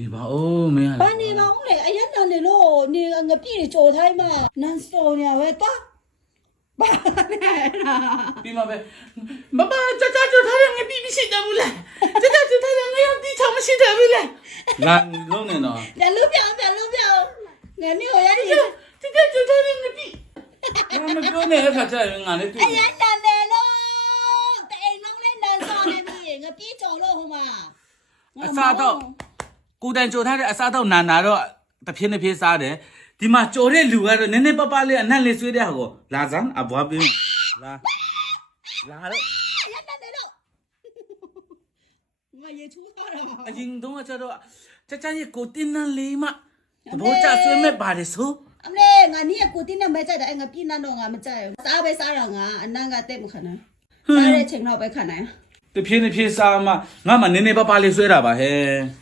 နေပါဦးမင်းက ဘာနေပါဦးလေအရင်ကနေလို့နေငပြည့်ကြော်ထိုင်းမှာနန်စော်ညာပဲတော့ဘာလဲလား ပြီးမှပဲမမကြကြကြထားတယ်ငါပြီးမရှိတယ်ဘူးလားကြကြကြထားတယ်ငါရောက်ဒီချောင်းမရှိတယ်ဘူးလားငါလုံးနေတော့ ပြန်လို့ပြောင်းငါနေဟိုရည် ကြကြကြထားတယ်ငါပြီးငါမပြောနဲ့အခါကျရင်ငါလည်းတွေ့ အရင်ကနေလို့တဲ့နောက်လေးနန်စော်နေပြီငပြည့်ကြော်လို့ဟိုမှာ အစားတော့ကိုတိုင်ကြိုထားတဲ့အစားတော့နာတော့တစ်ဖြည်းတစ်ဖြည်းစားတယ်ဒီမှာကြိုတဲ့လူကတော့နည်းနည်းပပလေးအနက်လေးဆွေးတဲ့ဟာကိုလာစမ်းအဘွားပြင်းလာတော့ အရင်ကနေလို့ငါရေချိုးထားတာ အရင်တော့ကျတော့ကြကြရဲ့ကိုတင်းနန်းလေးမှတဘောကြဆွေးမဲ့ပါတယ်ဆို အမလေးငါနီးကိုတင်းနဲ့မဲကြိုက်တယ်ငါပြင်းနန်းတော့ငါမကြိုက်ဘူးစားပဲစားတော့ငါအနံ့ကတဲ့မခနဲ့စားတဲ့ချိန်တော့ပဲခနိုင် တဖြည်းဖြည်းစားမှငါမှနည်းနည်းပပလေးဆွဲတာပါဟဲ့